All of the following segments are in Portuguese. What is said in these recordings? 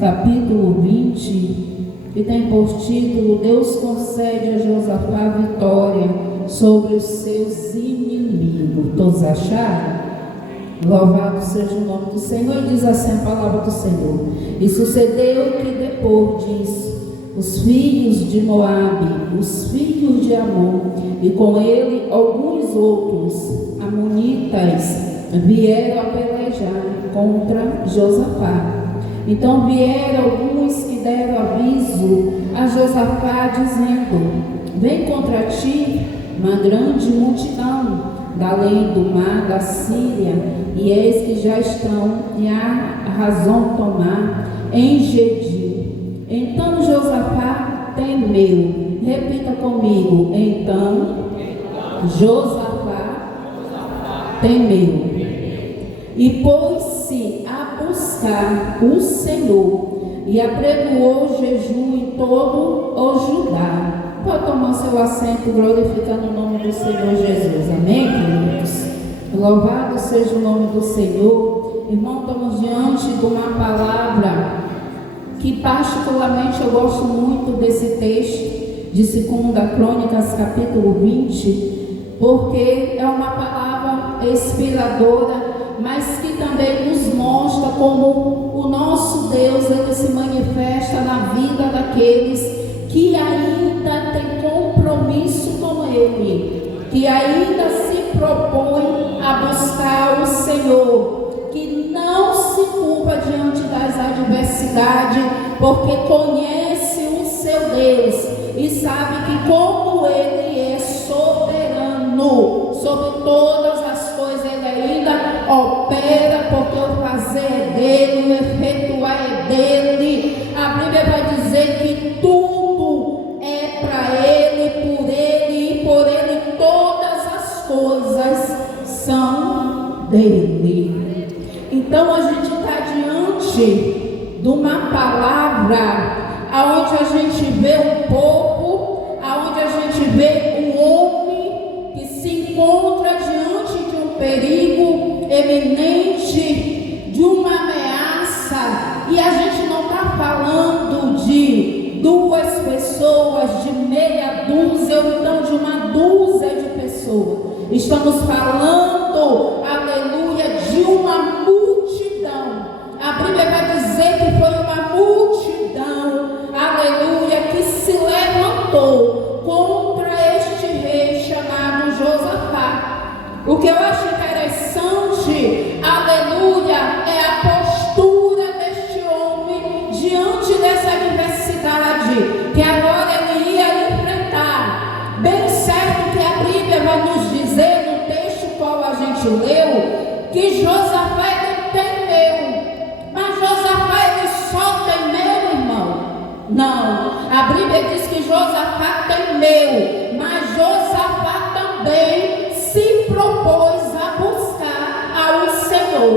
Capítulo 20, que tem por título: Deus concede a Josafá vitória sobre os seus inimigos. Todos acharam? Louvado seja o nome do Senhor. E diz assim a palavra do Senhor: E sucedeu que depois disso, os filhos de Moabe, os filhos de Amon, e com ele alguns outros amonitas, vieram a pelejar contra Josafá. Então vieram alguns que deram aviso a Josafá, dizendo: Vem contra ti uma grande multidão da além do mar da Síria, e eis que já estão em Hazazon Tamar, em Gedi. Então Josafá temeu. Repita comigo: então Josafá temeu. E pôs-se a buscar o Senhor, e apregoou jejum em todo o Judá. Pode tomar seu assento, glorificando o nome do Senhor Jesus. Amém, queridos? Louvado seja o nome do Senhor. Irmão, estamos diante de uma palavra que particularmente eu gosto muito desse texto de 2 Crônicas, capítulo 20, porque é uma palavra inspiradora, mas que também nos mostra como o nosso Deus, ele se manifesta na vida daqueles que ainda têm compromisso com Ele, que ainda se propõem a buscar o Senhor, que não se culpa diante das adversidades, porque conhece o seu Deus e sabe que como Ele é soberano sobre todas as coisas, Ele ainda opera, porque o fazer é dele, o efetuar é dele. A Bíblia vai dizer que tudo é para ele, por ele e por ele todas as coisas são dele. Então a gente está diante de uma palavra aonde a gente vê um povo, aonde a gente vê um homem que se encontra diante de um perigo eminente, de uma ameaça, e a gente não está falando de duas pessoas, de meia dúzia ou então de uma dúzia de pessoas. Estamos falando, aleluia, de uma multidão. A Bíblia vai dizer que foi uma multidão, aleluia, que se levantou contra este rei chamado Josafá. O que eu acho interessante, aleluia, é a postura deste homem diante dessa adversidade que agora ele ia enfrentar. Bem certo que a Bíblia vai nos dizer no texto qual a gente leu, que Josafá ele temeu. Mas Josafá ele só temeu, irmão? Não, a Bíblia diz que Josafá temeu, mas Josafá também se propôs a buscar ao Senhor.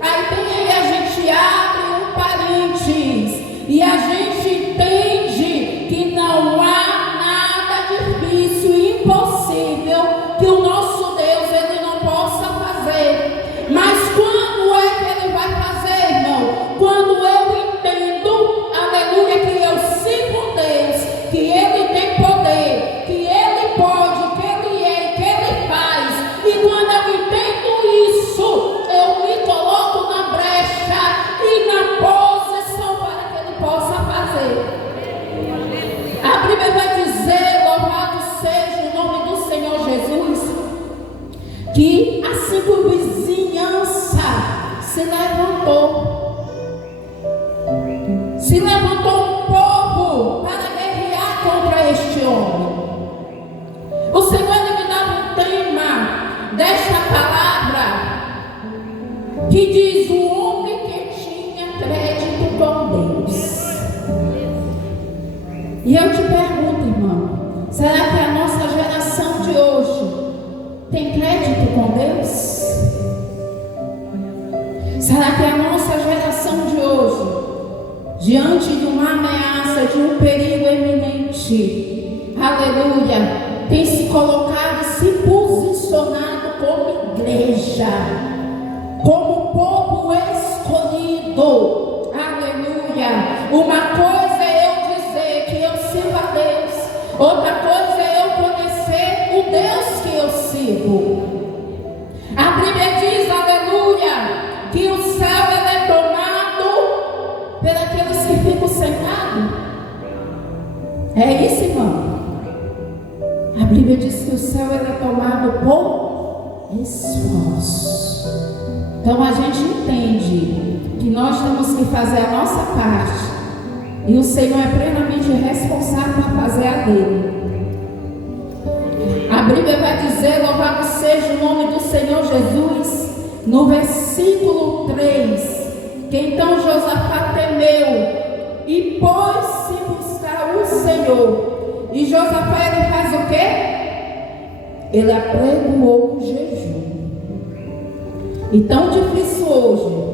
Aí a gente abre um parênteses e a gente entende que não há nada difícil, impossível que o nosso Deus ele não possa fazer. Mas quando é que ele vai fazer, irmão? Quando eu entendo, aleluia, que eu sirvo Deus, que ele tem poder, que ele pode, que ele é, que ele faz. E quando eu entendo isso, eu me coloco na brecha e na posição para que ele possa fazer. A Bíblia vai dizer, louvado seja o nome do Senhor Jesus, que a circunvizinhança se levantou. Se levantou um povo para guerrear contra este homem. O Senhor ele me dá um tema desta palavra que diz: o homem que tinha crédito com Deus. E eu te pergunto, irmão, será que a nossa geração de hoje tem crédito com Deus? Será que a nossa geração de hoje, diante de uma ameaça, de um perigo eminente, aleluia, tem se colocado e se posicionado como igreja, como povo escolhido, aleluia, Uma coisa é eu dizer que eu sirvo a Deus, outra coisa é eu conhecer o Deus que eu sirvo. A Bíblia diz, aleluia, que o céu é tomado por aqueles que ficam sentados. É isso, irmão. A Bíblia diz que o céu é tomado por esforço. Então a gente entende que nós temos que fazer a nossa parte e o Senhor é plenamente responsável por fazer a dele. A Bíblia vai dizer, louvado seja o nome do Senhor Jesus, no versículo 3, que então Josafá temeu e pôs-se buscar o Senhor. E Josafá, ele faz o quê? Ele apregoou o jejum. E tão difícil hoje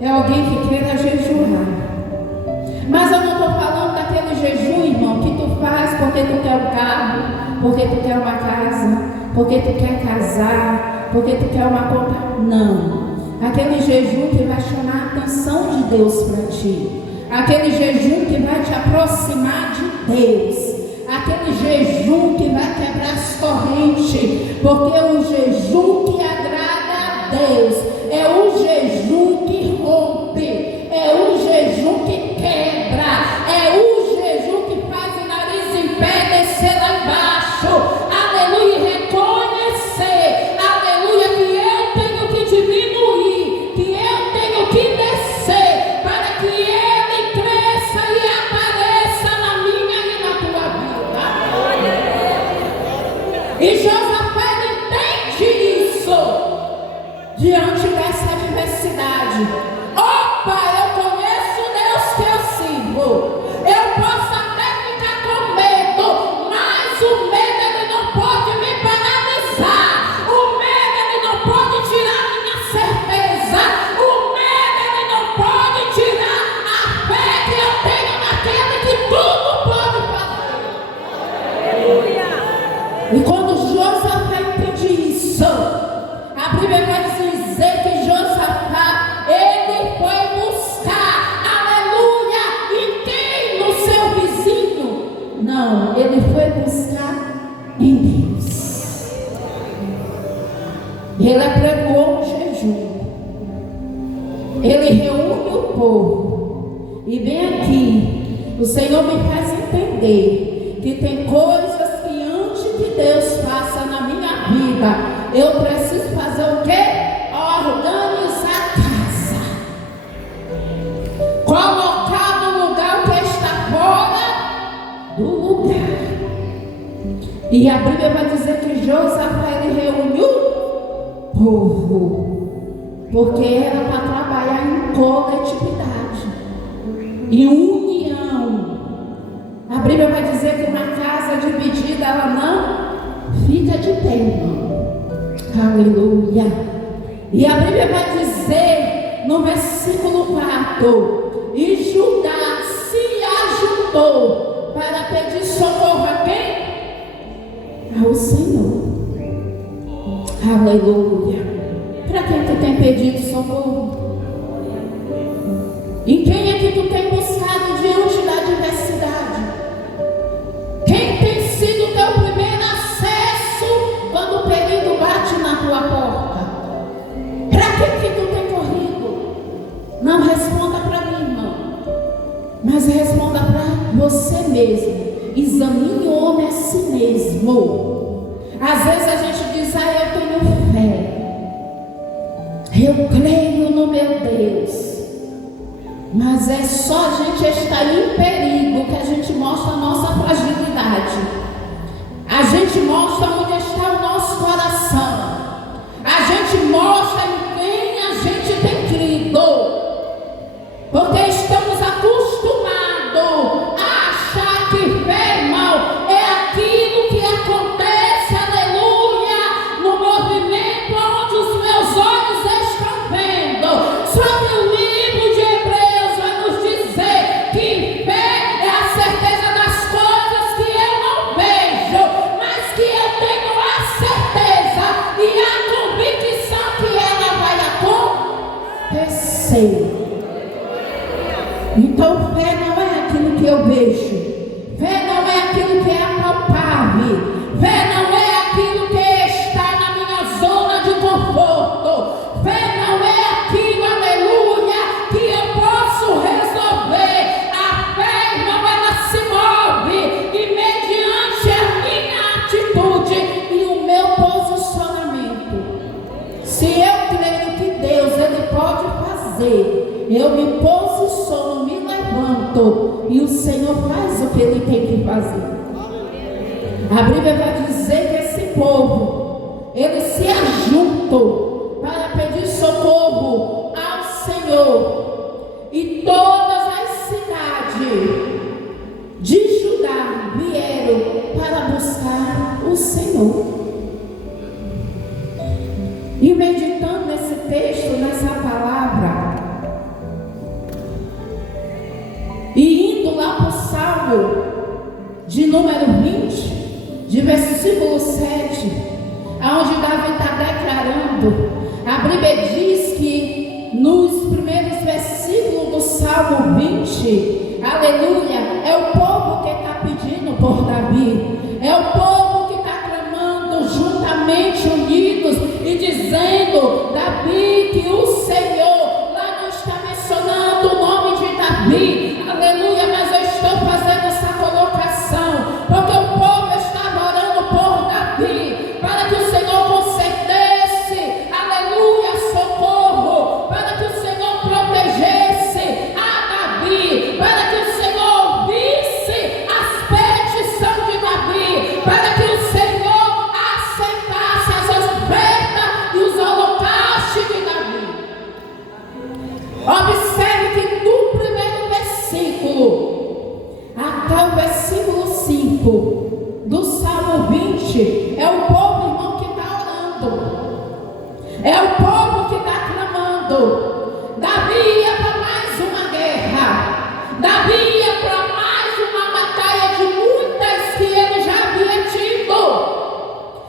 é alguém que queira jejuar. Mas eu não estou falando daquele jejum, irmão, que tu faz porque tu quer um carro, porque tu quer uma casa, porque tu quer casar, porque tu quer uma conta. Não. Aquele jejum que vai chamar a atenção de Deus para ti. Aquele jejum que vai te aproximar de Deus. Aquele jejum que vai quebrar as correntes. Porque o jejum que agrada a Deus é o jejum que rompe. É o jejum que quebra. É o jejum que faz o nariz em pé descer lá embaixo. Aleluia, reconhecer. Aleluia, que eu tenho que diminuir, que eu tenho que descer, para que ele cresça e apareça na minha e na tua vida. E Josafá entende isso diante dessa adversidade. Opa, eu conheço o Deus que eu sirvo. Eu posso até ficar com medo, mas o medo ele não pode me paralisar. O medo ele não pode tirar minha certeza. O medo ele não pode tirar a fé que eu tenho naquele que tudo pode fazer. Aleluia. E quando Josafá entende isso, a Bíblia vai dizer que Josafá, ele foi buscar, aleluia, em quem? No seu vizinho? Não, ele foi buscar em Deus. Ele apregoou um jejum. Ele reúne o povo. E bem aqui, o Senhor me faz entender que tem coisas que antes que Deus faça na minha vida, eu preciso fazer o quê? Organizar a casa. Colocar no lugar o que está fora do lugar. E a Bíblia vai dizer que Josafá, ele reuniu o povo, porque era para trabalhar em coletividade, em união. A Bíblia vai dizer que uma casa dividida, ela não fica de pé, irmão. Aleluia. E a Bíblia vai dizer no versículo 4: e Judá se ajuntou para pedir socorro a quem? Ao Senhor. Aleluia. Para quem tu tem pedido socorro? Em quem é que tu tem buscado diante da adversidade? Quem tem sido o teu primeiro acesso quando o perigo bate na tua porta? Para que tu tem corrido? Não responda para mim, irmão, mas responda para você mesmo. Examine o homem a si mesmo. Às vezes a gente diz: eu tenho fé, eu creio no meu Deus. Mas é só a gente estar em perigo que a gente mostra a nossa fragilidade. A gente mostra onde está o nosso coração. A gente mostra em quem a gente tem crido. Porque estamos acostumados a achar que fé, irmão, é aquilo que acontece, aleluia, no movimento onde os meus olhos estão vendo. Só que o livro de Hebreus vai nos dizer que fé é a certeza das coisas que eu não vejo, mas que eu tenho a certeza e a convicção que ela Então fé não é aquilo que eu vejo. Fé não é aquilo que é apalpável. Fé não é aquilo que está na minha zona de conforto. Fé não é aquilo, aleluia, que eu posso resolver. A fé, irmão, ela se move e mediante a minha atitude e o meu posicionamento. Se eu creio que Deus, Ele pode fazer, eu me posiciono, me levanto e o Senhor faz o que Ele tem que fazer. A Bíblia vai dizer que esse povo, eles se ajuntam para pedir socorro ao Senhor. E todas as cidades de Judá vieram para buscar o Senhor. E meditando nesse texto, nessa palavra, e indo lá para o Salmo de número 20, de versículo 7, aonde Davi está declarando, a Bíblia diz que nos primeiros versículos do Salmo 20, aleluia, é o povo que está pedindo por Davi, é o povo que está clamando juntamente unidos e dizendo, Davi, que o Senhor, lá não está mencionando o nome de Davi, aleluia, mas eu estou fazendo essa colocação, porque o povo estava orando por Davi, para que o Senhor concedesse, aleluia, socorro, para que o Senhor protegesse a Davi, para que o Senhor ouvisse as petições de Davi, para que o Senhor aceitasse as ofertas e os holocaustos de Davi. Observe que no primeiro versículo até o versículo 5 do Salmo 20, é o povo, irmão, que está orando, é o povo que está clamando. Davi ia para mais uma guerra, Davi ia para mais uma batalha de muitas que ele já havia tido.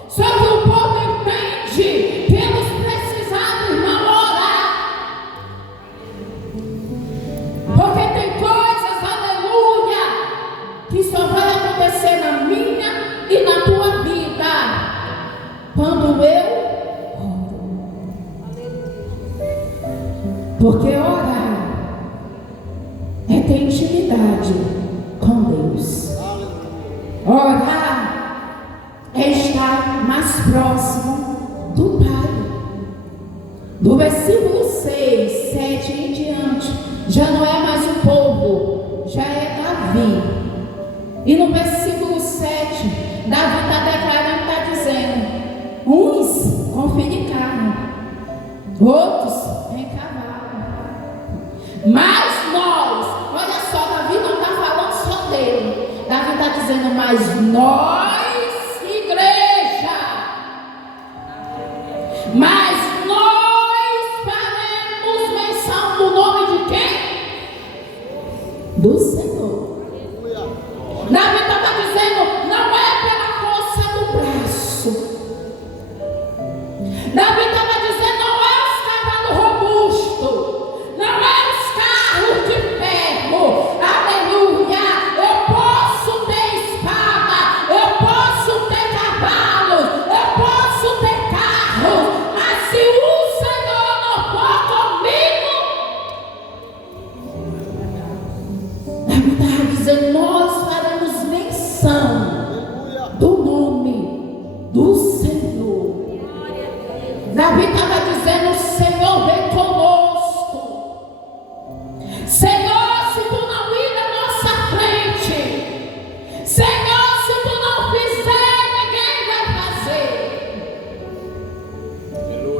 Só que o povo entende que eles precisavam, irmão, orar, porque tem coisas, aleluia, que só vai acontecer na minha e na tua vida quando eu oro. Porque orar é ter intimidade com Deus. Orar é estar mais próximo do Pai. Do versículo 6, 7 em diante, já não é mais o povo, já é Davi. E no versículo 7, Davi está declarando, está dizendo, uns com filho de carne, outros em cavalo, mas nós, olha só, Davi não está falando só dele, Davi está dizendo, mas nós, igreja, mas nós faremos menção do nome de quem? Do Senhor. Davi estava dizendo, não é pela força do braço. Davi estava dizendo, não é os cavalos robustos, não é os carros de ferro, aleluia. Eu posso ter espada, eu posso ter cavalos, eu posso ter carros, mas se o Senhor não for comigo, Davi estava dizendo, nós faremos menção do nome do Senhor. Davi estava dizendo, Senhor, vem conosco. Senhor, se tu não ir na nossa frente, Senhor, se tu não fizer, ninguém vai fazer.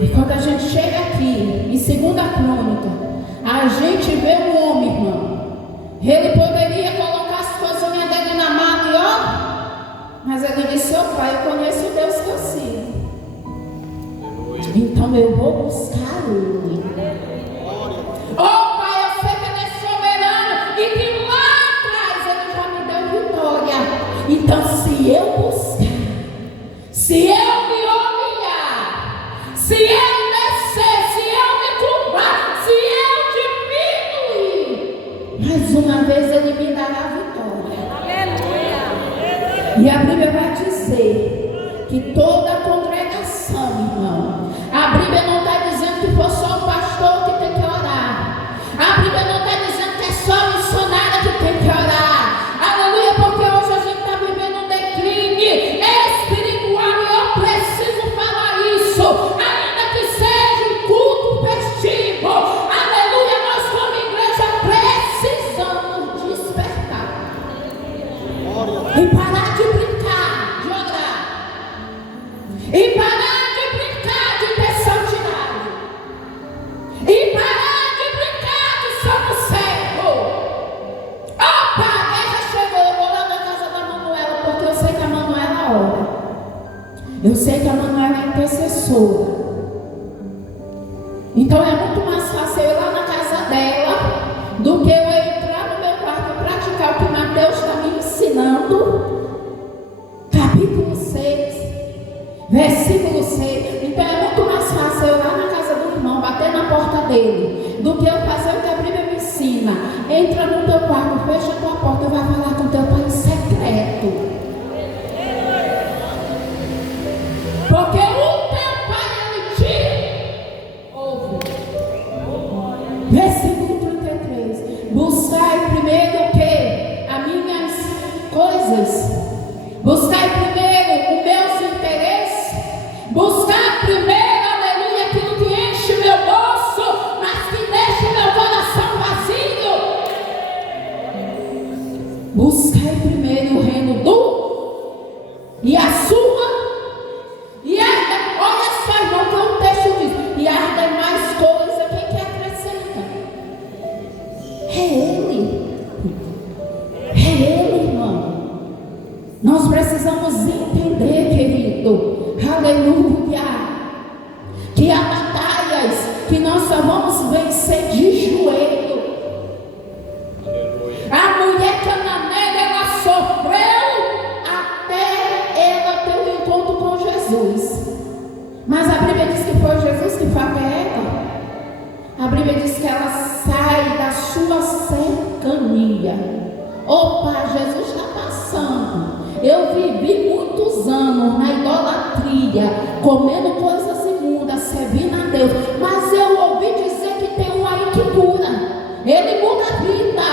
E quando a gente chega aqui, em 2 Crônica, a gente vê um homem, irmão, ele poderia colocar as coisinhas dele na mala e ó, mas ele disse, ó Pai, eu conheço o Deus que eu sigo. Então eu vou buscar Ele. Oh Pai, eu sei que Ele é soberano e que lá atrás Ele já me deu vitória. Então se eu buscar, se eu me humilhar, se eu descer, se eu me curvar, se eu diminuir, mais uma vez vez Ele me dará a vitória. E a Bíblia vai dizer que toda a congregação, irmão, a Bíblia não está dizendo que foi só o pastor que tem que orar. A Bíblia não está dizendo que é só a missionária que tem que orar. Aleluia, porque hoje a gente está vivendo um declínio espiritual e eu preciso falar isso. Ainda que seja um culto festivo, aleluia, nós como igreja precisamos despertar e parar de brincar, de orar, e parar de brincar de ter santidade, e parar de brincar de somos servos. Opa, a guerra chegou, eu vou lá na casa da Manuela, porque eu sei que a Manuela ora, eu sei que a Manuela é intercessora. Então é muito mais fácil eu ir lá na casa dela do que eu entrar no meu quarto e praticar o que Mateus está me ensinando. Capítulo 6, versículo 6. Então é muito mais fácil eu ir lá na casa do irmão, bater na porta dele, do que eu fazer o que a Bíblia me ensina. Entra no teu quarto, fecha a tua porta e vai falar com teu pai em secreto. Porque o teu pai, ele te ouve. Versículo 33. Buscai primeiro o quê? As minhas coisas. Buscai primeiro os meus interesses. Buscar primeiro, aleluia, aquilo que enche meu bolso, mas que deixa meu coração vazio. Buscai primeiro o reino e a sua. E olha só, irmão, que o texto diz: e as demais coisas, quem que acrescenta? É Ele. É Ele, irmão. Nós precisamos entender, querido, aleluia, que há batalhas que nós só vamos vencer de joelho. A mulher cananeia, ela sofreu até ela ter um encontro com Jesus. Mas a Bíblia diz que foi Jesus que foi até ela. A Bíblia diz que ela sai da sua cercania. Opa, Jesus está passando. Eu vivi muitos anos na idolatria, comendo coisas imundas, servindo a Deus. Mas eu ouvi dizer que tem um aí que cura. Ele muda a vida.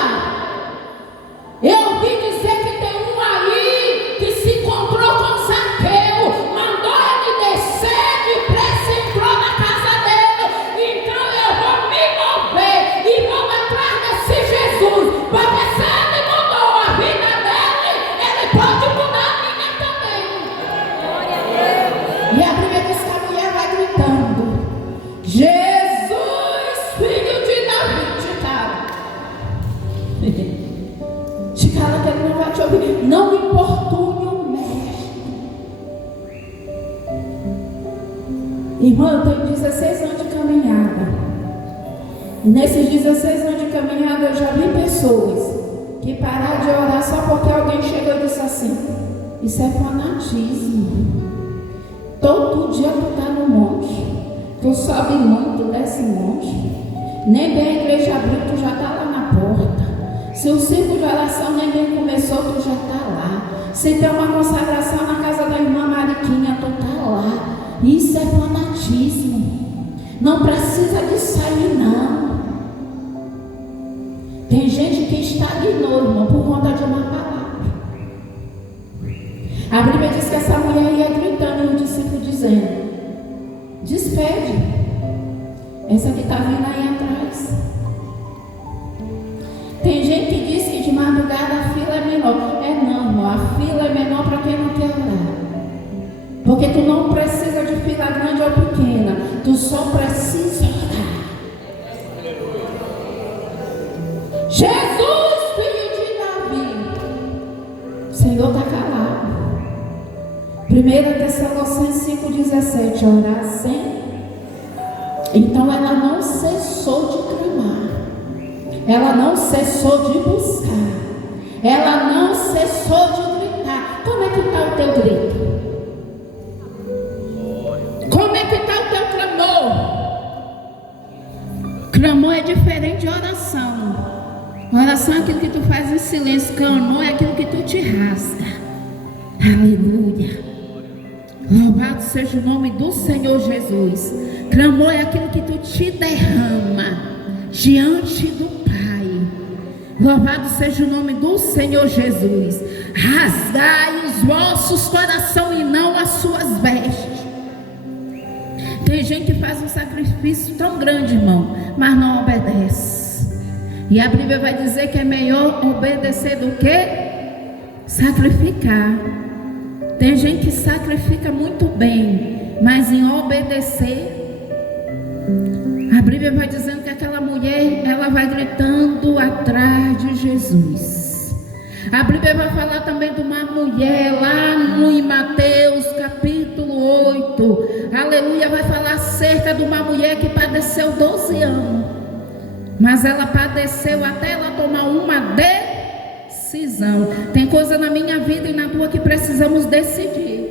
Eu ouvi dizer que tem um aí que se encontrou com Zaqueu, mandou ele descer depressa, entrou na casa dele. Então eu vou me mover e vou atrás desse Jesus, porque se ele mudou a vida dele, ele pode mudar a minha também. E a Bíblia diz que a mulher vai gritando: Jesus, filho de Davi, te cala. Te cala que ele não vai te ouvir. Não importune o mestre. Irmão, eu tenho 16 anos de caminhada. Nesses 16 anos de caminhada eu já vi pessoas que pararam de orar só porque alguém chegou e disse assim: isso é fanatismo. Todo dia tu está no monte, tu sobe monte, tu desce monte, nem bem a igreja abriu, tu já está lá na porta. Se o ciclo de oração nem bem começou, tu já está lá. Se tem uma consagração na casa da irmã Mariquinha, tu está lá. Isso é fanatismo. Não precisa de sair, não. Tem gente que estagnou, irmão, por conta de uma palavra. A Bíblia diz que essa mulher ia gritando e o discípulo dizendo: despede. Essa que está vindo aí atrás. Tem gente que diz que de madrugada a fila é menor. Não, irmão, a fila é menor para quem não quer orar. Porque tu não precisa de fila grande ou pequena, tu só precisa orar. Jesus, filho de Davi. O Senhor está calado. 1 Tessalonicenses 5,17. Orar sem. Então ela não cessou de clamar. Ela não cessou de buscar. Ela não cessou de gritar. Como é que está o teu grito? Como é que está o teu clamor? Clamor é diferente de oração. Oração é aquilo que tu faz em silêncio. Clamor é aquilo que tu te rasga. Aleluia. Louvado seja o nome do Senhor Jesus. Clamor é aquilo que tu te derrama diante do Pai. Louvado seja o nome do Senhor Jesus. Rasgai os vossos corações e não as suas vestes. Tem gente que faz um sacrifício tão grande, irmão, mas não obedece. E a Bíblia vai dizer que é melhor obedecer do que sacrificar. Tem gente que sacrifica muito bem, mas em obedecer, a Bíblia vai dizendo que aquela mulher, ela vai gritando atrás de Jesus. A Bíblia vai falar também de uma mulher lá em Mateus capítulo 8. Aleluia, vai falar acerca de uma mulher que padeceu 12 anos. Mas ela padeceu até ela tomar uma decisão. Tem coisa na minha vida e na tua que precisamos decidir.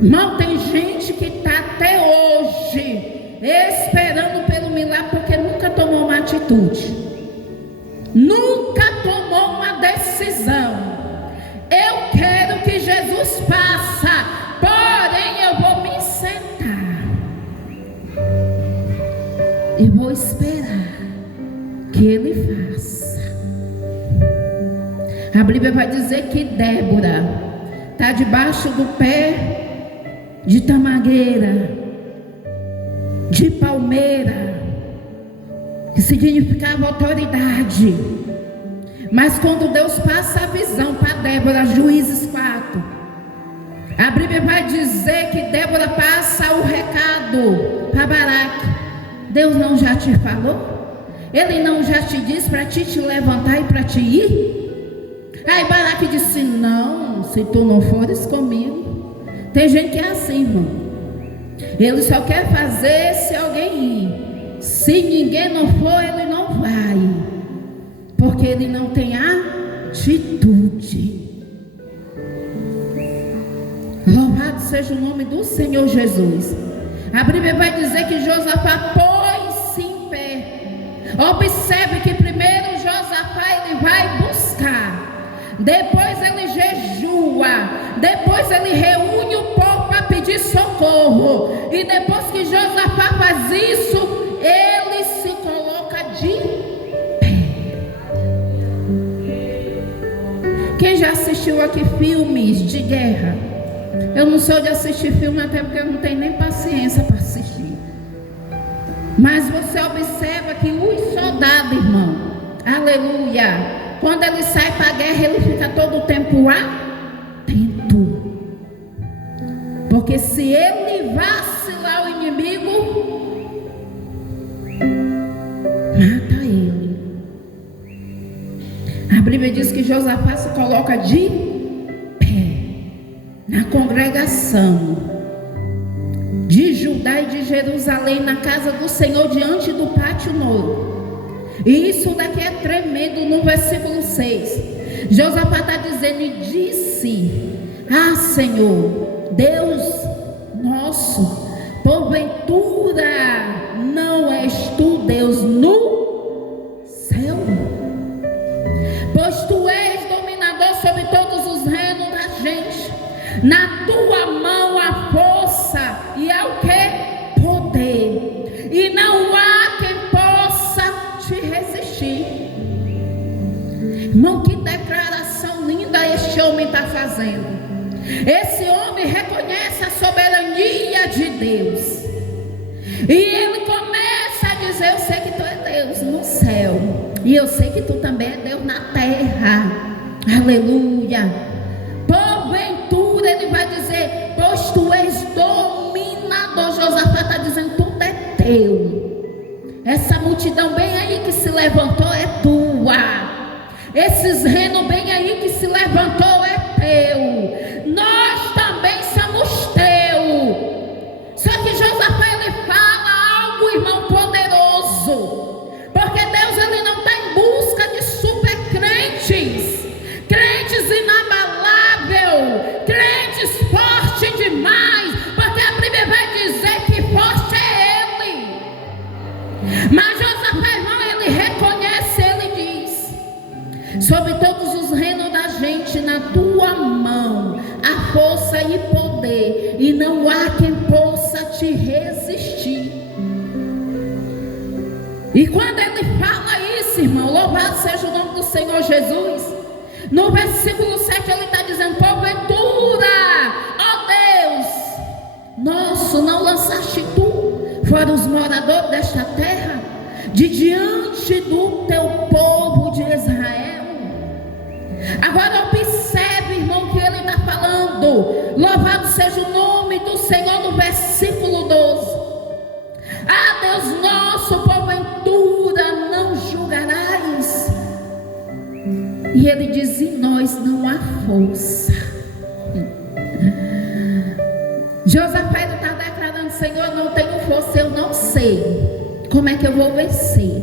Não tem gente que está até hoje esperando pelo milagre porque nunca tomou uma atitude. Nunca tomou uma decisão. Eu quero que Jesus faça, porém eu vou me sentar e vou esperar que Ele faça. A Bíblia vai dizer que Débora está debaixo do pé de tamagueira, de palmeira, que significava autoridade. Mas quando Deus passa a visão para Débora, Juízes 4, a Bíblia vai dizer que Débora passa o recado para Baraque. Deus não já te falou? Ele não já te disse para te levantar e para te ir? Aí Baraque disse: não, se tu não fores comigo. Tem gente que é assim, irmão. Ele só quer fazer se alguém ir. Se ninguém não for, ele não vai, porque ele não tem atitude. Louvado seja o nome do Senhor Jesus. A Bíblia vai dizer que Josafá pôs-se em pé. Observe que primeiro Josafá ele vai buscar, depois ele jejua, depois ele reúne o povo para pedir socorro, e depois que Josafá faz isso, ele se coloca de pé. Quem já assistiu aqui filmes de guerra? Eu não sou de assistir filme, até porque eu não tenho nem paciência para assistir. Mas você observa que os soldados, irmão, aleluia, quando ele sai para a guerra, ele fica todo o tempo atento. Porque se ele vacilar o inimigo, mata ele. A Bíblia diz que Josafá se coloca de pé na congregação de Judá e de Jerusalém, na casa do Senhor, diante do pátio novo. E isso daqui é tremendo. No versículo 6, Josafá está dizendo: e disse: ah, Senhor, Deus nosso, porventura não és tu Deus no céu? Pois tu és dominador sobre todos os reinos da gente. Na tua mão há força e há o que? Poder. E não há quem possa te resistir. Irmão, que declaração linda este homem está fazendo. Esse homem reconhece a soberania de Deus. E ele começa a dizer: eu sei que tu é Deus no céu, e eu sei que tu também é Deus na terra. Aleluia. Porventura, ele vai dizer: pois tu és dominador. Josafá está dizendo: tudo é teu. Essa multidão bem aí que se levantou é tua. Esses reinos bem aí que se levantou é teu. Nós também somos teu. Só que Josafá ele fala algo, irmão, poderoso. Porque Deus ele não está em busca de super crentes, crentes inabaláveis, crentes fortes demais. Porque a Bíblia vai dizer que forte é Ele. Mas Josafá sobre todos os reinos da gente na tua mão, a força e poder, e não há quem possa te resistir. E quando ele fala isso, irmão, louvado seja o nome do Senhor Jesus. No versículo 7 ele está dizendo: porventura, ó Deus nosso, não lançaste tu fora os moradores desta terra, de diante do teu povo de Israel? Agora observe, irmão, que ele está falando. Louvado seja o nome do Senhor, no versículo 12. Ah, Deus nosso, porventura não julgarás? E ele diz: em nós não há força. Josafá está declarando: Senhor, eu não tenho força, eu não sei como é que eu vou vencer.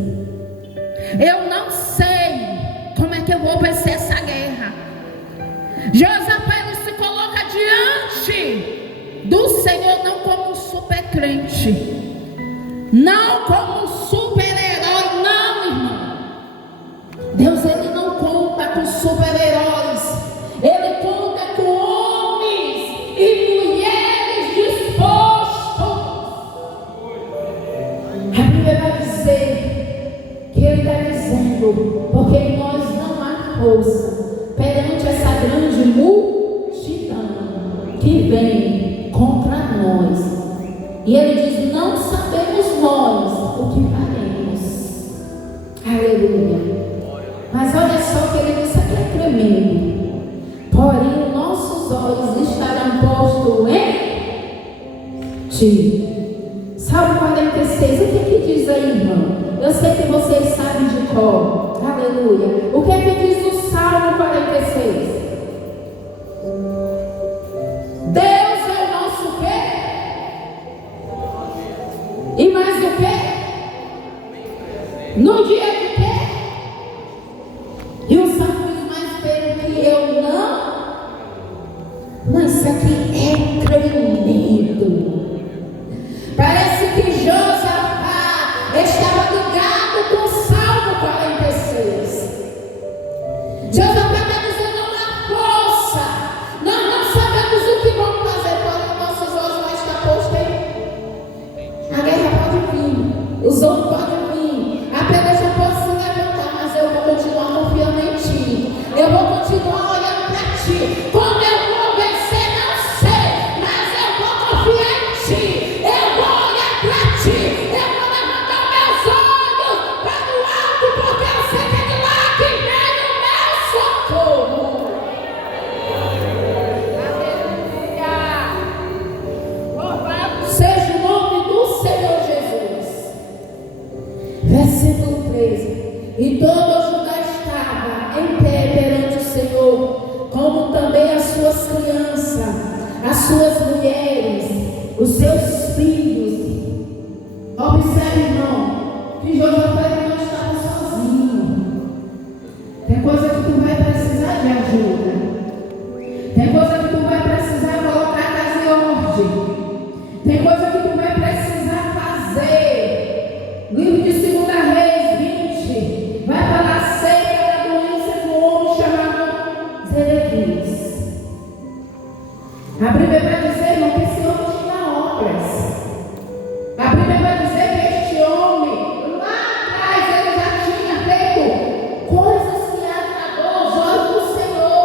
Eu não sei como é que eu vou vencer essa guerra. Josafá, ele se coloca diante do Senhor não como um super crente, não como um super-herói, não, irmão. Deus, ele não conta com super-heróis, ele conta com homens e mulheres dispostos. A Bíblia vai dizer que ele está dizendo: porque em nós não há força perante essa grande multidão que vem contra nós. E ele diz: não sabemos nós o que faremos. Aleluia. Mas olha só que ele disse aqui, é tremendo. Porém os nossos olhos estarão postos em ti. Salmo 46, o que diz aí, irmão? Eu sei que vocês sabem de cor. Aleluia. O que diz o Salmo 46? Deus é o nosso quê? E mais o quê? No dia de quê? E o Salmo diz mais pelo que eu não. Mas isso aqui é tremendo. Parece que Josafá estava ligado com o Salmo 46. Josafá está dizendo: não há força, nós não sabemos o que vamos fazer, porém nossos olhos vão estar postos em. A guerra pode vir, os homens podem vir, a peleja pode se levantar, mas eu vou continuar confiando em ti, eu vou continuar olhando para ti. Como eu vou vencer, não sei, mas eu vou confiar em ti, eu vou olhar para ti, eu vou levantar meus olhos para o alto, porque eu sei que é de lá que vem o meu socorro. Aleluia! Louvado seja o nome do Senhor Jesus. Versículo 13. E todo Judá estava em pé perante o Senhor, como também as suas crianças, as suas mulheres, os seus filhos. Observe, irmão, que Josafá não estava sozinho. Tem coisa que tu vai precisar de ajuda. Tem coisa que tu vai precisar colocar a casa em ordem. Tem coisa que tu vai precisar fazer. Livro de 2 Reis 20 vai falar acerca da doença de um homem chamado Zedequias. A Bíblia vai dizer, irmão, que esse homem tinha obras. A Bíblia vai dizer que este homem, lá atrás, ele já tinha feito coisas que agradou os olhos do Senhor.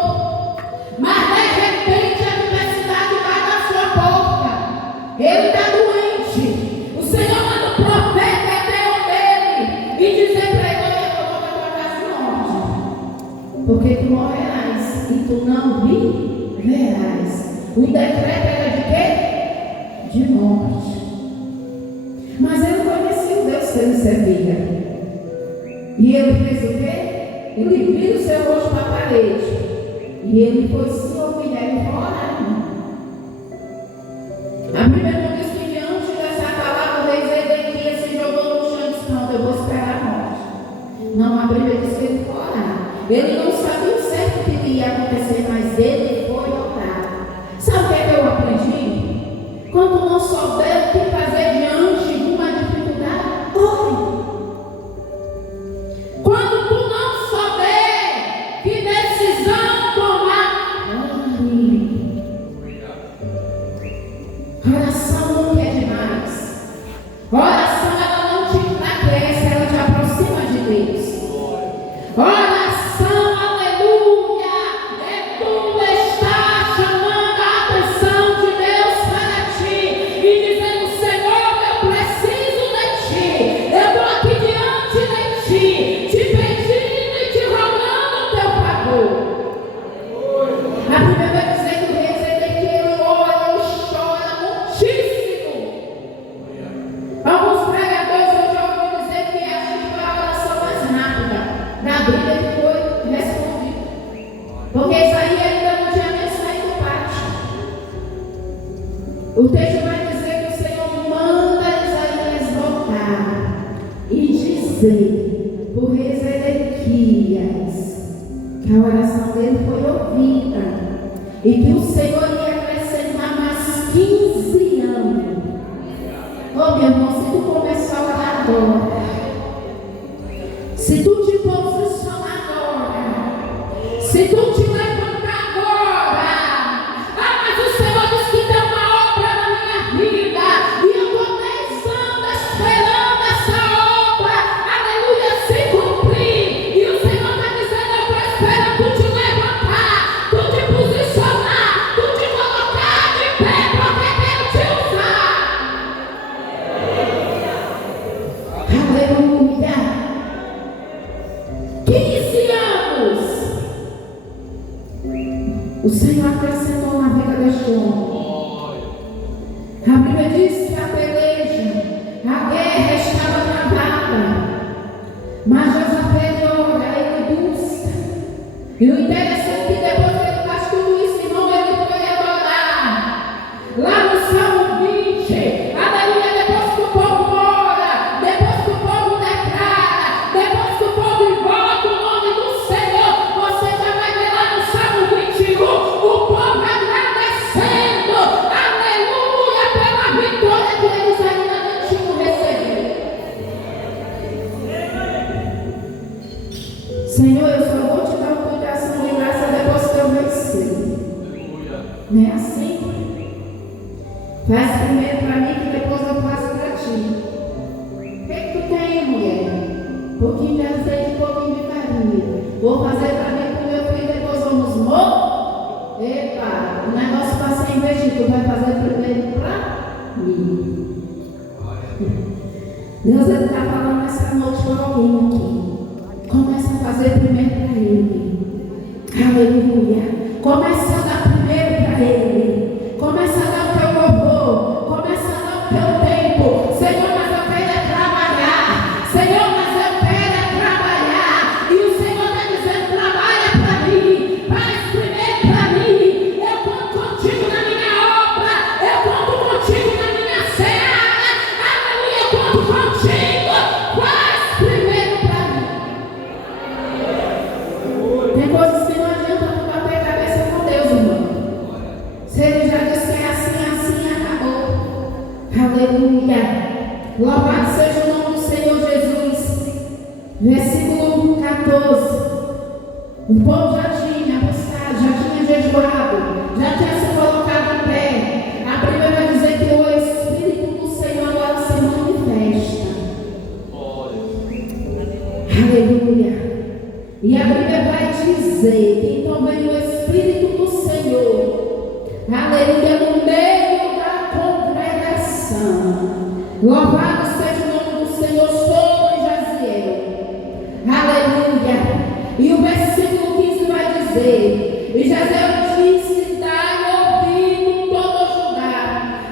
Mas de repente a adversidade vai na sua porta. Ele está doente. O Senhor manda o profeta até dele e dizer para ele: olha, eu vou colocar tua casa em ordem, porque tu morrerás e tu não viverás. O decreto era de quê? De morte. Mas ele conhecia o Deus que ele servia. E ele fez o quê? Ele vira o seu rosto para a parede. E ele foi se humilhar e foi orar. A Bíblia não diz que diante dessa palavra o rei Zedequias se jogou no chão e disse: não, eu vou esperar a morte. Não, a Bíblia diz que ele foi orar. Ele não sabia o certo que ia acontecer, mas ele foi orar. Sabe o que é que eu aprendi? Quando não souber o que fazer diante de uma dificuldade, ore. Quando tu não souber Bíblia que foi respondido. Porque Isaías ainda não tinha nem saído do pátio. O texto vai dizer que o Senhor manda Isaías voltar e dizer por rei Zedequias que a oração dele foi ouvida e que o Senhor ia acrescentar mais 15 anos. Oh, meu irmão, se tu começar a orar agora, se tu te posicionar agora, se tu te levantar agora, mas o Senhor diz que tem uma obra na minha vida e eu estou 10 anos esperando essa obra, aleluia, se cumprir. E o Senhor está dizendo: eu estou esperando tu te levantar, tu te posicionar, tu te colocar de pé, porque quero te usar. Aleluia. 15 anos o Senhor acrescentou na vida deste homem. A Bíblia diz que a peleja, a guerra estava travada, mas Josafé ora, ele busca. E o interessante é que depois que ele faz tudo isso, irmão, ele foi adorar. Lá no Salmo 20, aleluia, depois que o povo ora, depois que o povo declara, depois que o povo invoca o nome do Senhor, você já vai ver lá no Salmo 21, o povo agradecendo, aleluia, pela vitória que eles ainda não tinham recebido. Senhor, eu só vou te dar um coração de graça depois que eu vencer. Não é assim? Faz primeiro para mim que depois eu faço para ti. O que tu tem, mulher? Um pouquinho de azeite, um pouquinho de farinha. Vou fazer para mim para o meu filho, depois vamos morrer. Epa, o negócio vai ser investido. Tu vai fazer primeiro para mim. Deus está falando essa noite para alguém aqui. Começa a fazer primeiro para Ele. Aleluia. Começa a dar primeiro para Ele. Começa a dar o teu louvor. Começa a dar o teu tempo. Senhor, mas eu quero é trabalhar. Senhor, mas eu quero é trabalhar. E o Senhor está dizendo: trabalha para mim. Faz primeiro para mim. Eu conto contigo na minha obra. Eu conto contigo na minha seara. Aleluia, eu conto contigo. Faz primeiro para mim. Tem coisas que não adianta tu bater a cabeça com Deus, irmão. Se Ele já disse que é assim, acabou. Aleluia. Louvado seja o nome do Senhor Jesus. Versículo 14. O povo já tinha buscado, já tinha jejuado, já tinha se colocado em pé. A Bíblia vai dizer que o Espírito do Senhor agora se manifesta. Aleluia. E a Bíblia vai dizer que então veio o Espírito do Senhor, aleluia, no meio da congregação. Louvado seja o nome do Senhor sobre Jaziel. Aleluia. E o versículo 15 vai dizer: e Jaziel disse: dai ouvido todo Judá,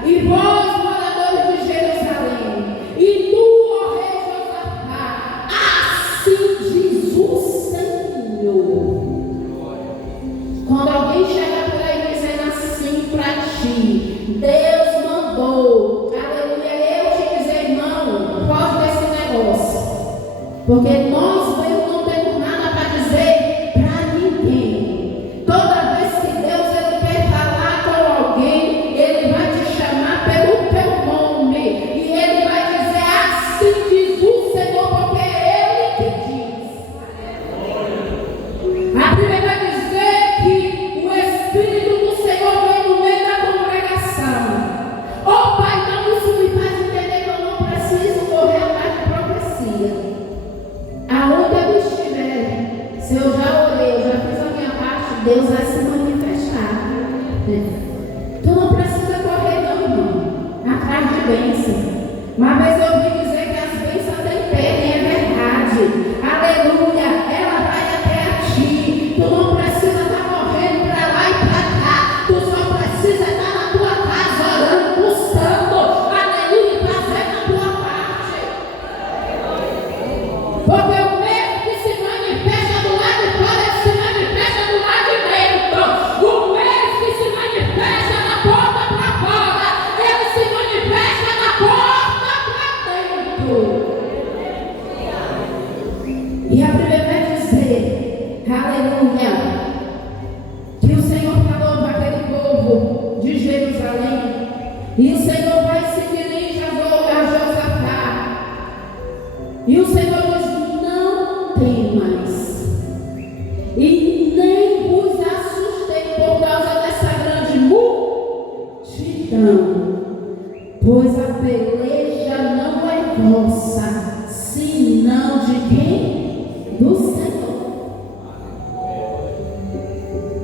e vós, moradores de Jerusalém, e tu, ó rei Josafá, assim diz o Senhor. Quando alguém chega por aí dizendo assim para ti, Deus mandou, aleluia, eu te dizer: irmão, foge desse negócio, porque nós não temos nada para dizer para ninguém. Toda vez que Deus ele quer falar com alguém, Ele vai te chamar pelo teu nome e Ele vai dizer: assim diz o Senhor, porque é Ele que diz. A Bíblia vai dizer que o Espírito do Senhor vem no meio da congregação. Oh Pai, não, isso me faz entender que eu não preciso correr atrás de profecia. Aonde eu estiver, se eu já orei, eu já fiz a minha parte, Deus vai se manifestar. Tu não precisa correr não, irmão, atrás de bênção. Uma vez eu ouvi dizer que as bênçãos têm pé, é verdade. Aleluia, ela vai até a ti. Tu não precisa estar correndo para lá e para cá. Tu só precisa estar na tua casa orando, buscando, aleluia, fazendo a tua parte. Porque o mesmo que se manifesta Aleluia. Que o Senhor falou para aquele povo de Jerusalém. E o Senhor vai se dirigir a Josafá. E o Senhor diz: não temas. E nem vos assustei por causa dessa grande multidão. Pois a peleja não é vossa, senão de quem? Do Senhor.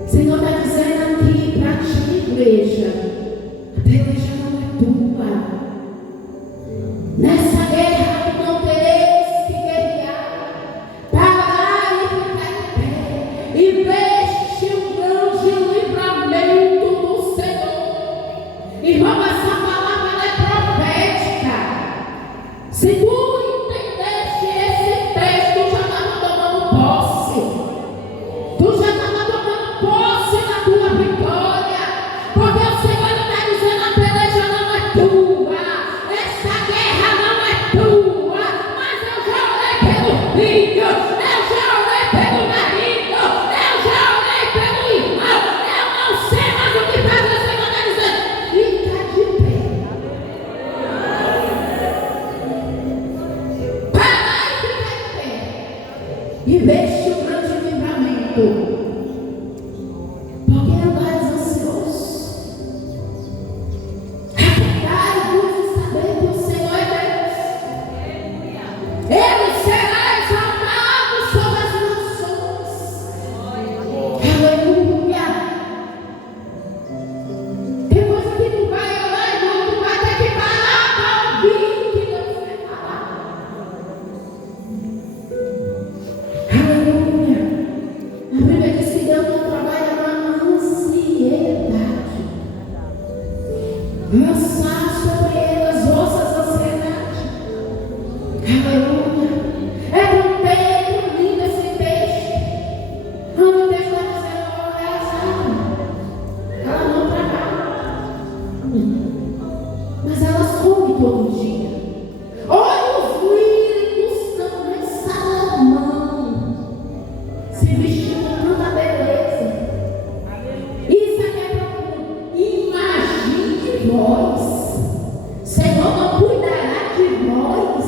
O Senhor está dizendo aqui para ti, igreja: a peleja não é tua. Nessa guerra tu não tereis que guerrear. Parar e ficar em pé. E veste o grande livramento do Senhor. Irmão, essa palavra é profética. Se tu entendeste esse texto, já estava tomando posse. Tu já estava tomando posse da tua vitória. Porque o Senhor está dizendo: a peleja não é tua. Essa guerra não é tua. Mas eu já orei pelo filho. Eu já orei pelo marido. Eu já orei pelo irmão. Eu não sei mais o que fazer. O Senhor está dizendo: fica de pé. Para e fica de pé. E veste o grande livramento. Porque andares ansioso. Acordai-vos e saber que o Senhor é Deus. Ele será exaltado sobre as nações. Aleluia. Tem coisa que tu vai orar, irmão, tu vai ter que parar para ouvir o que Deus quer falar. Aleluia. A Bíblia diz que Deus não trabalha na ansiedade. Lançar sobre ele as vossas ansiedades. Aleluia. É um texto lindo esse texto. Onde o texto está dizendo: olha, ela não trabalha, mas ela come todo dia. Olha os lírios, não, nem Salomão se vestiu com tanta beleza. Isso aqui é profundo. Imagine vós. Senhor não cuidará de vós.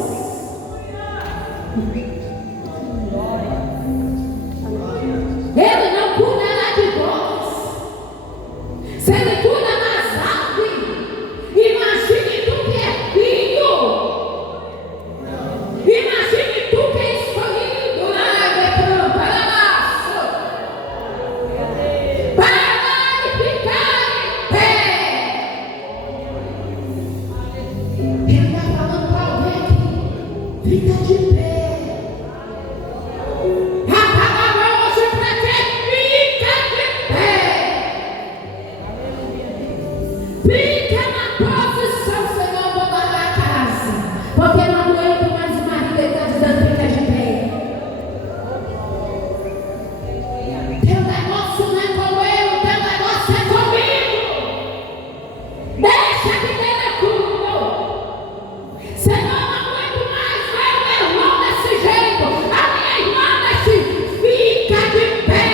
Ele não cuidará de vós. Se ele cuida das aves, imagine tu que é filho. Imagine tu que é escolhido. Ai, declama, para e ficar em pé. Ele está falando para alguém aqui: fica de pé. A palavra hoje para ti: fica de pé. Fica na posição, Senhor, vou guardar a casa. Porque não aguento mais o marido, ele está dizendo: fica de pé. Teu negócio não é com eu, teu negócio é comigo. Deixa que Deus é tudo. Senhor, não aguento mais ver o meu irmão desse jeito, a minha irmã desse. Fica de pé,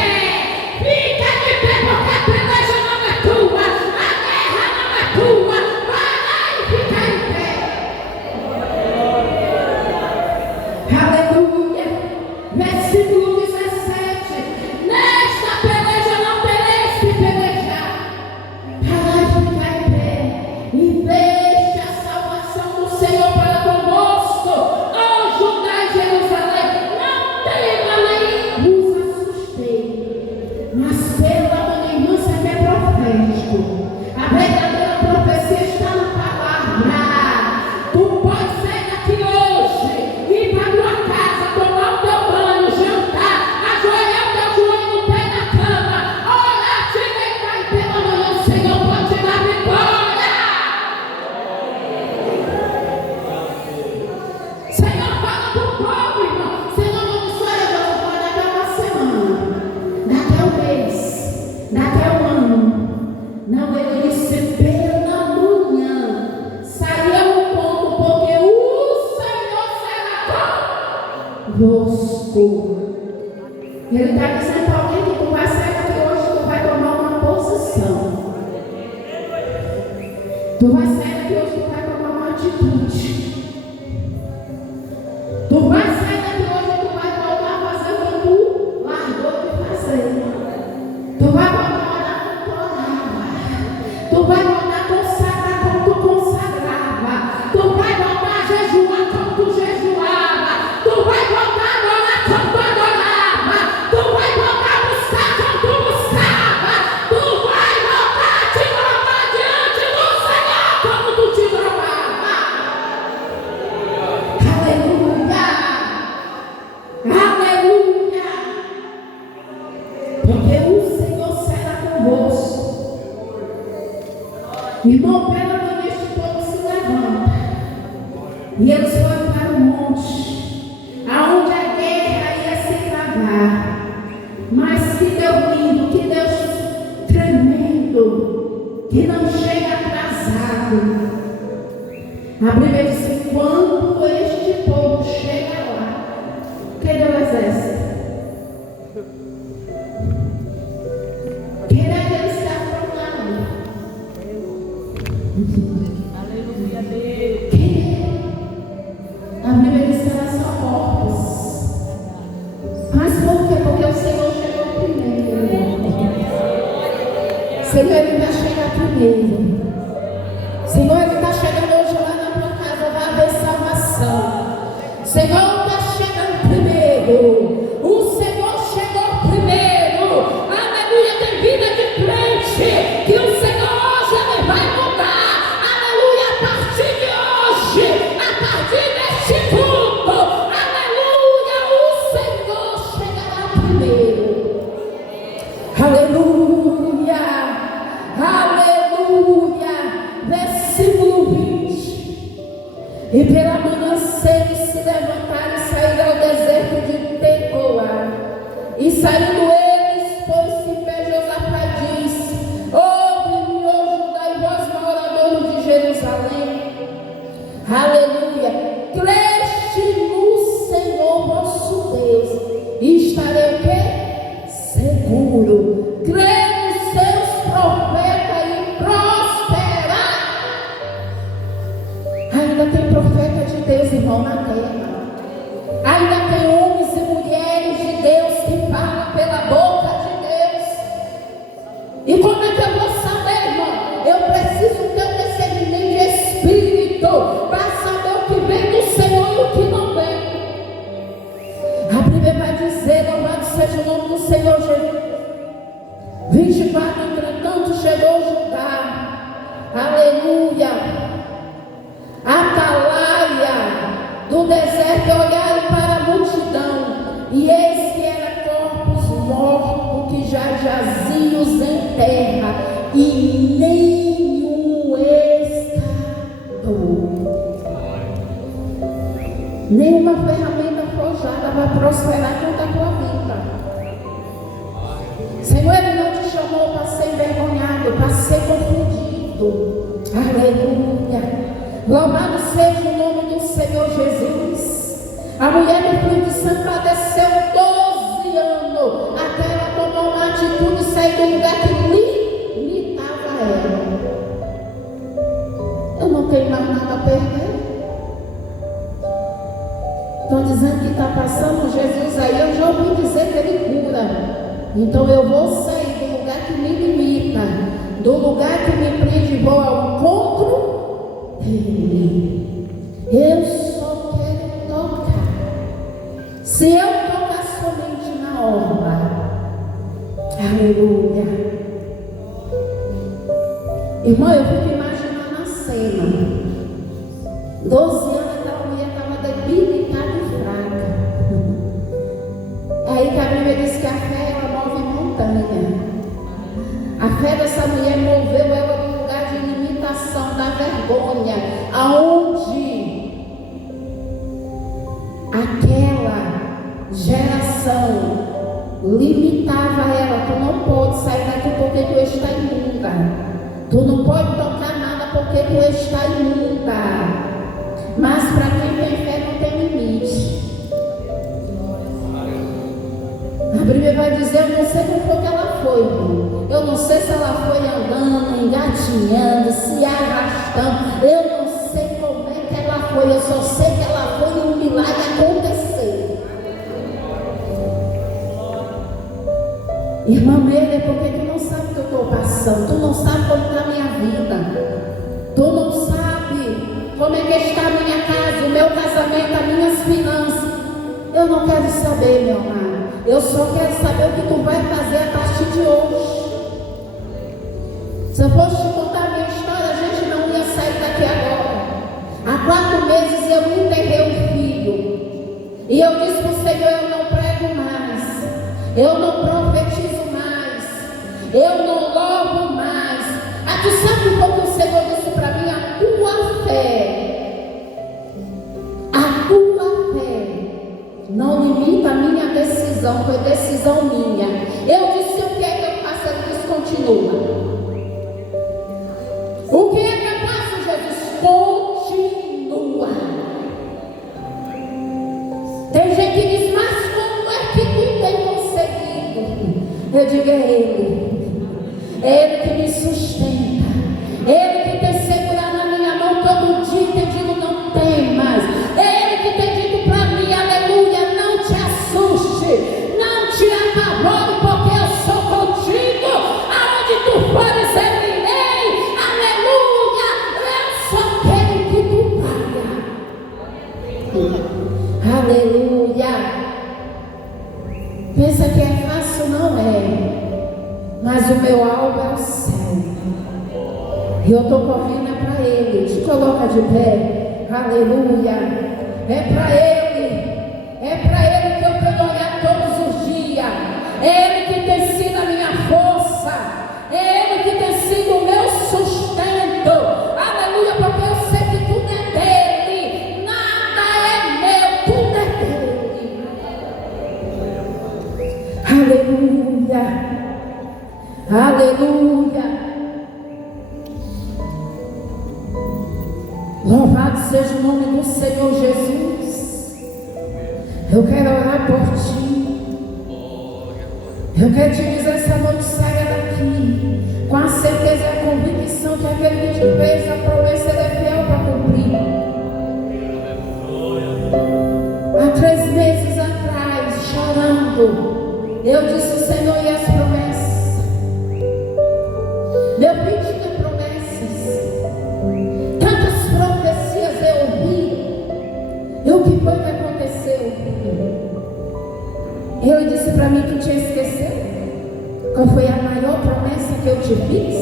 porque a peleja não é tua, a guerra não é tua. Vai lá e fica em pé. Aleluia. Versículo 17: nesta peleja não tereis que pelejar. Para e ficar em pé. E deixa a salvação do Senhor para convosco, ó Judá e Jerusalém. Não tema nem vos assustei. Mas pela manhã que é profético. A verdadeira profecia está na palavra. Tu pode sair daqui hoje, ir para a tua casa, tomar o teu banho, jantar, ajoelhar o teu joelho no pé da cama, orar, te deitar e pela manhã o Senhor pode te dar vitória. Senhor, fala para o povo, irmão. Senhor, não me sou eu, daqui a uma semana, daqui a um mês, daqui a um ano. Não, ele disse: pela manhã saia um ponto, porque o Senhor será convosco. Ele está dizendo para alguém que tu vai sair daqui hoje, tu vai tomar uma posição. Tu vai sair daqui hoje, tu vai tomar uma atitude. Tu vai sair daqui hoje e tu vai voltar a fazer o que tu largou de fazer. Tu vai voltar a orar como tu orava. Tu vai voltar a consagrar como tu consagrava. Tu vai voltar a jejuar como tu jejuava. Tu vai voltar a adorar como tu adorava. Tu vai voltar a buscar como tu buscava. Tu vai voltar a te provar diante do Senhor como tu te provava. Aleluia! Aleluia! Porque o Senhor será convosco. Irmão, pela manhã este povo se levanta e eles foram para o monte, aonde a guerra ia se travar. Mas que Deus lindo, que Deus tremendo, que não chega atrasado. A Bíblia diz: quando este povo chega lá, cadê o exército? Quem é que eles se afrontaram? Aleluia, Deus. Quem é? A Bíblia diz que eram só porcos. Mas por quê? Porque o Senhor chegou primeiro. Senhor, Ele vai chegar primeiro. Senhor, Ele está chegando hoje lá na tua casa, vai haver salvação. Senhor, está chegando primeiro. O Senhor chegou primeiro. Aleluia, tem vida de crente que o Senhor hoje Ele vai mudar. Aleluia, a partir de hoje, a partir deste culto. Aleluia, o Senhor chegará primeiro. Aleluia, aleluia. Versículo 20. E pela manhã cedo se levantaram e saíram ao deserto de Tecoa. E saindo eles, pôs-se em pé Josafá e disse: ouve-me, ó Judá e vós moradores de Jerusalém. Aleluia. Creste no Senhor vosso Deus, e estarei o quê? Seguro. Crê nos seus profetas e prosperar. Ainda tem profeta de Deus, irmão, na terra. Ainda tem homens e mulheres de Deus que falam pela boca de Deus. E como é que eu vou saber, irmão? Eu preciso ter um discernimento de espírito para saber o que vem do Senhor e o que não vem. A Bíblia vai dizer: louvado seja o nome do Senhor Jesus. 24, entretanto, chegou Judá. Aleluia. Atalaia do deserto, olharam para a multidão, e eis que eram corpos mortos que já jaziam em terra, e nenhum escapou. Nenhuma ferramenta forjada vai prosperar contra a tua vida. Senhor, Ele não te chamou para ser envergonhado, para ser confundido. Aleluia. Louvado seja o nome do Senhor Jesus. A mulher do Espírito Santo padeceu 12 anos até ela tomar uma atitude e sair do lugar que limitava ela. Eu não tenho mais nada a perder. Estão dizendo que está passando Jesus aí. Eu já ouvi dizer que Ele cura. Então eu vou sair do lugar que me limita, do lugar que me prende, e vou ao encontro dele. Eu só quero tocar. Se eu tocar somente na orla, aleluia. Irmão, eu fico imaginando a cena. 12 anos aquela mulher estava debilitada e fraca. Aí que a Bíblia diz que a fé ela move montanha. A fé dessa mulher moveu ela no lugar de limitação, da vergonha, aonde aquela geração limitava ela. Tu não pode sair daqui porque tu está imunda. Tu não pode tocar nada porque tu está imunda. Mas para quem tem fé não tem limite. A Bíblia vai dizer, eu não sei como foi que ela foi, irmão. Eu não sei se ela foi andando, engatinhando, se arrastando. Eu não sei como é que ela foi. Eu só sei que ela foi e um milagre aconteceu. Irmã Meire, porque tu não sabe o que eu estou passando. Tu não sabe como está a minha vida. Tu não sabe como é que está a minha casa, o meu casamento, as minhas finanças. Eu não quero saber, meu amado. Eu só quero saber o que tu vai fazer a partir de hoje. Se eu fosse te contar a minha história, a gente não ia sair daqui agora. Há 4 meses eu enterrei um filho. E eu disse para o Senhor, eu não prego mais. Eu não profetizo mais. Eu não louvo mais. Ah, tu sabe o que o Senhor disse para mim? A tua fé. A tua fé não limita a minha decisão, foi decisão minha. Eu disse o que é que eu faço, ele disse continua. O que é que eu faço, Jesus? Continua. Tem gente que diz, mas como é que tu tem conseguido? Eu digo, é Ele. É Ele que me sustenta. É Ele que tem segurado na minha mão todo dia e tem dito, não tem mais. É Ele que tem dito para mim, aleluia, não te assuste, não te apavore, porque eu sou contigo. Aonde tu fores, eu irei. Aleluia, eu só quero que tu vá. Aleluia. Pensa que é fácil, não é. Mas o meu alvo é o céu. E eu estou correndo é para Ele. Te coloca de pé. Aleluia. É para Ele. É para Ele que eu tenho olhado todos os dias. É Ele que tem sido a minha força. É Ele que tem sido o meu sustento. Aleluia, porque eu sei que tudo é dele. Nada é meu, tudo é dele. Aleluia. Aleluia. Louvado seja o nome do Senhor Jesus. Eu quero orar por ti. Eu quero te dizer essa noite, saia daqui com a certeza e a convicção que aquele que te fez a promessa ele é fiel para cumprir. Há 3 meses atrás, chorando, eu disse, Senhor, e as promessas? Meu filho tinha promessas. Tantas profecias eu ouvi. E o que foi que aconteceu? Ele disse para mim, tu tinha esquecido? Qual foi a maior promessa que eu te fiz?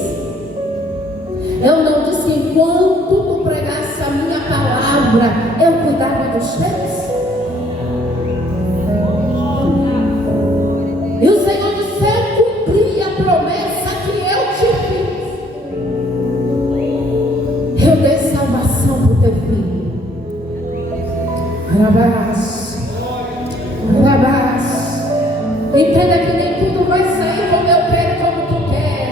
Eu não disse, enquanto tu pregasse a minha palavra, eu cuidava dos teus. E o Senhor disse, eu cumpri a promessa que eu te fiz. Eu dei salvação para o teu filho. Abraço. Entenda que nem tudo vai sair como eu quero, como tu quer.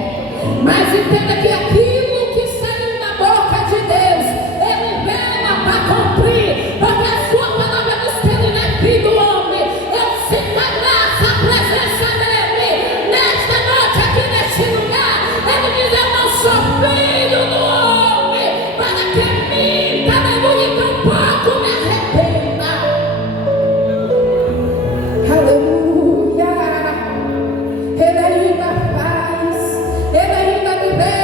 Mas entenda que aquilo que saiu da boca de Deus, Ele vela para cumprir. Porque a sua palavra diz que Ele não é filho do homem. Eu sinto a graça, a presença dEle. Nesta noite, aqui neste lugar, Ele diz, eu não sou filho do homem, para que minta, aleluia, que um pouco me arrependa. Aleluia. Ele ainda faz, Ele ainda me vê.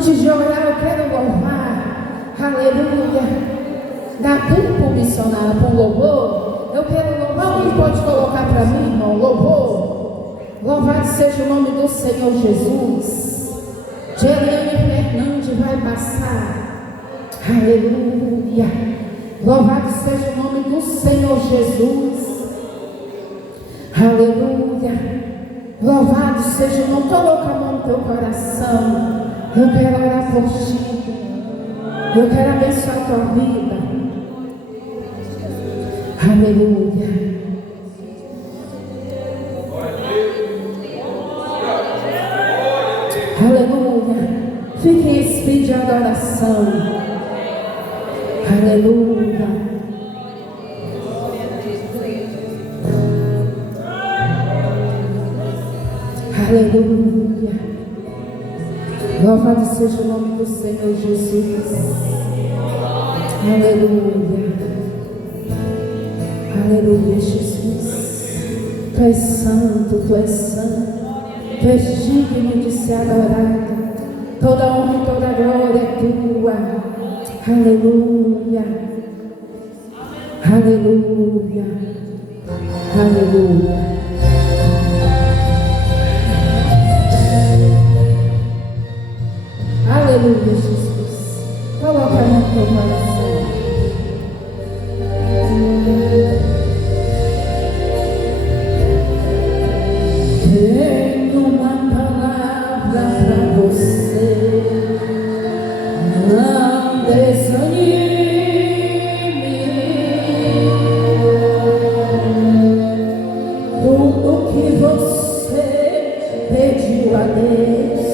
Antes de orar, eu quero louvar, aleluia, dá tempo missionário para um louvor. Eu quero louvar, alguém pode colocar para mim, irmão, louvor. Louvado seja o nome do Senhor Jesus. Geliane Fernandes vai passar, aleluia. Louvado seja o nome do Senhor Jesus, aleluia. Louvado seja o nome, coloca a mão no teu coração. Eu quero orar por ti. Eu quero abençoar a tua vida. Aleluia. Aleluia. Fique em espírito de adoração. Aleluia. Aleluia. Louvado seja o nome do Senhor Jesus. Aleluia. Aleluia, Jesus. Tu és santo, tu és santo. Tu és digno de ser adorado. Toda honra e toda glória é tua. Aleluia. Aleluia. Aleluia. Aleluia, Jesus. Coloca a mão no teu coração. Tenho uma palavra para você. Não desanime. Tudo que você pediu a Deus.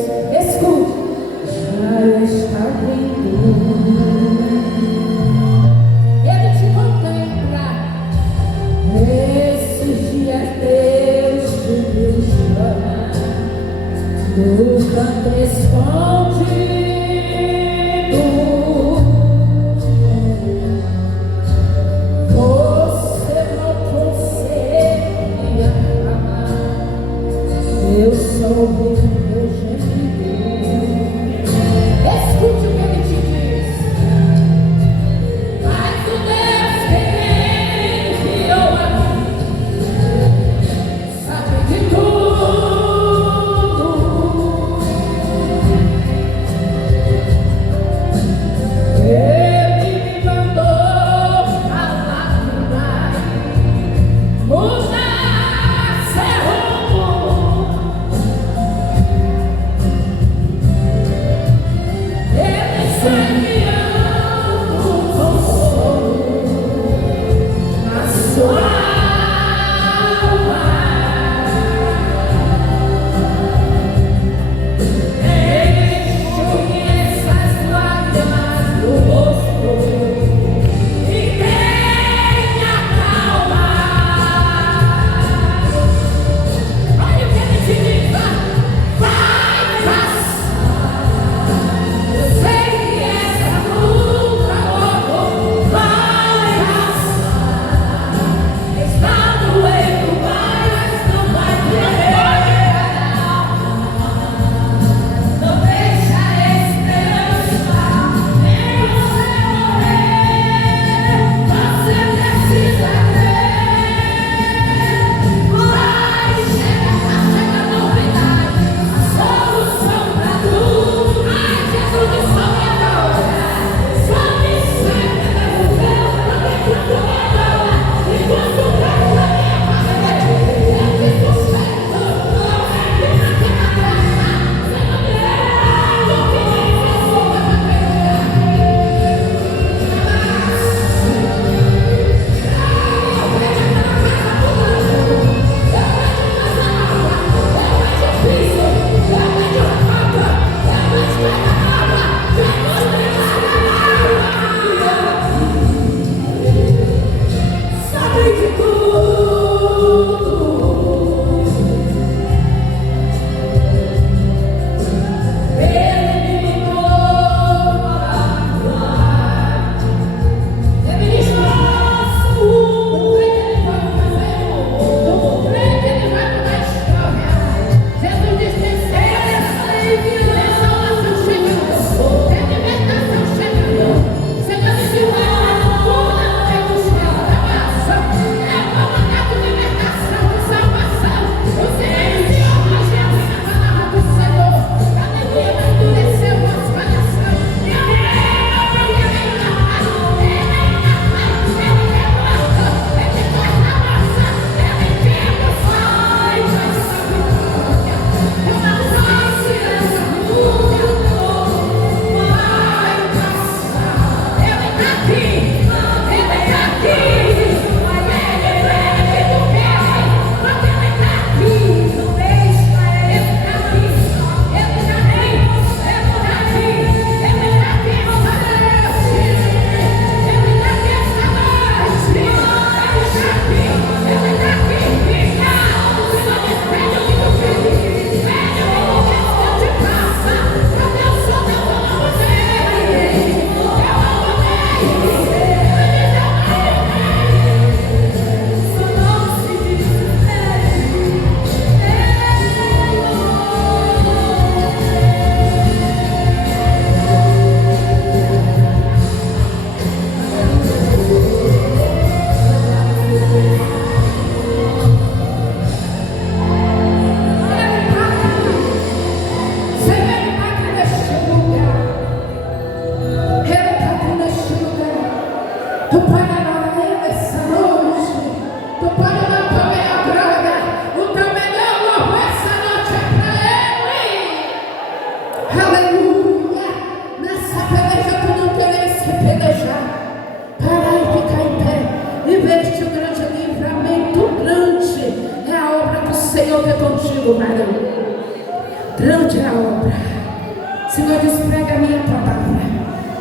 Grande é a obra. Senhor, desprega a minha palavra.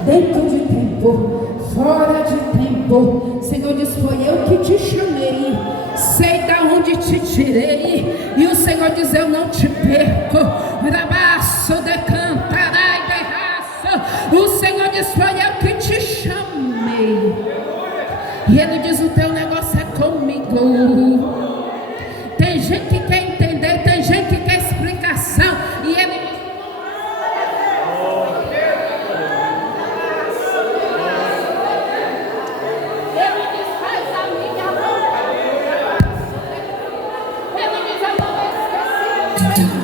Dentro de tempo, fora de tempo. Senhor, diz: foi eu que te chamei. Sei da onde te tirei. E o Senhor diz: eu não te perco. Brabaço de canto. O Senhor diz: foi eu que te chamei. E Ele diz: o teu negócio é comigo. Tem gente que quer entender, tem gente que quer explicação. E Ele diz: faz a minha vontade. Ele diz: eu não esqueci.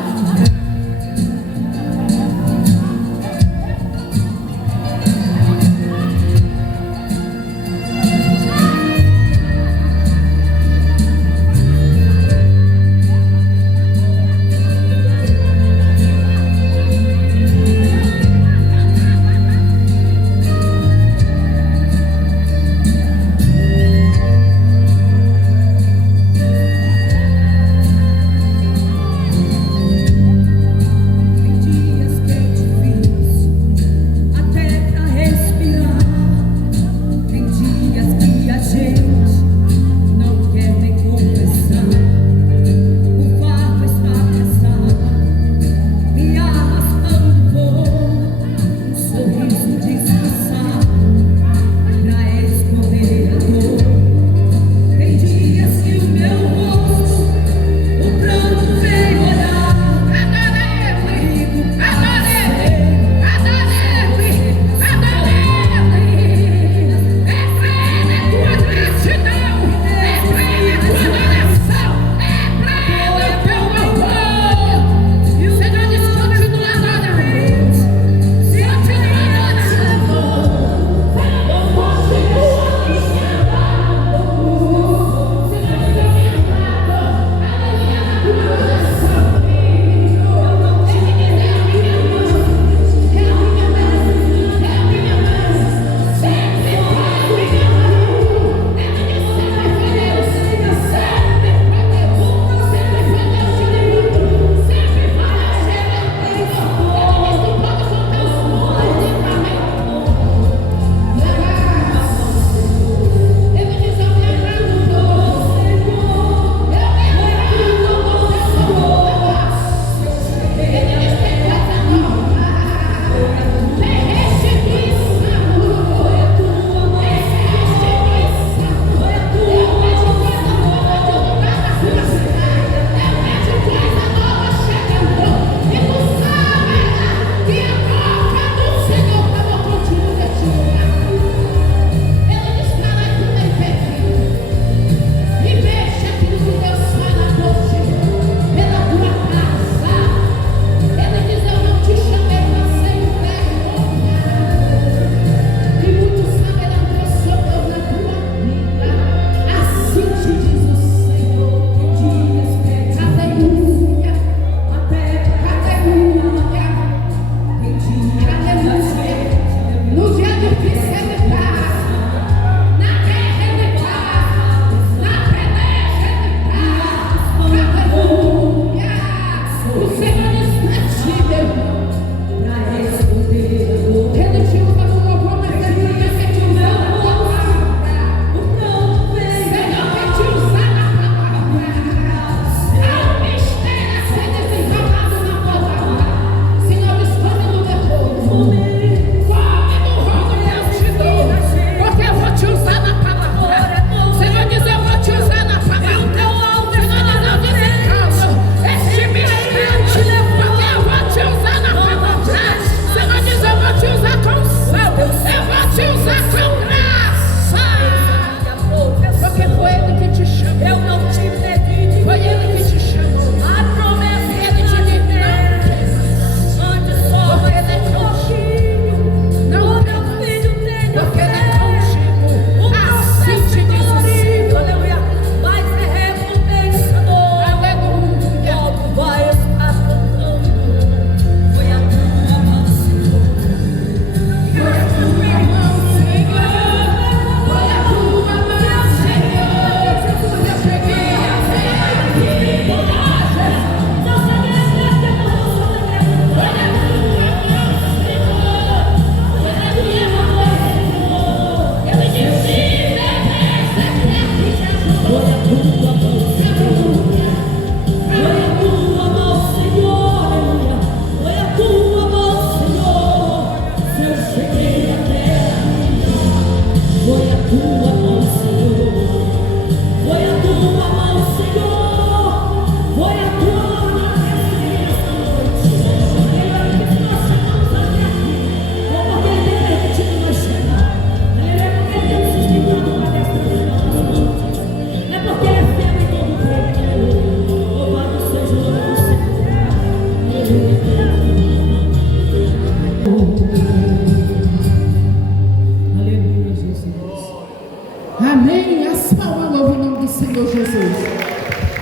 Principalmente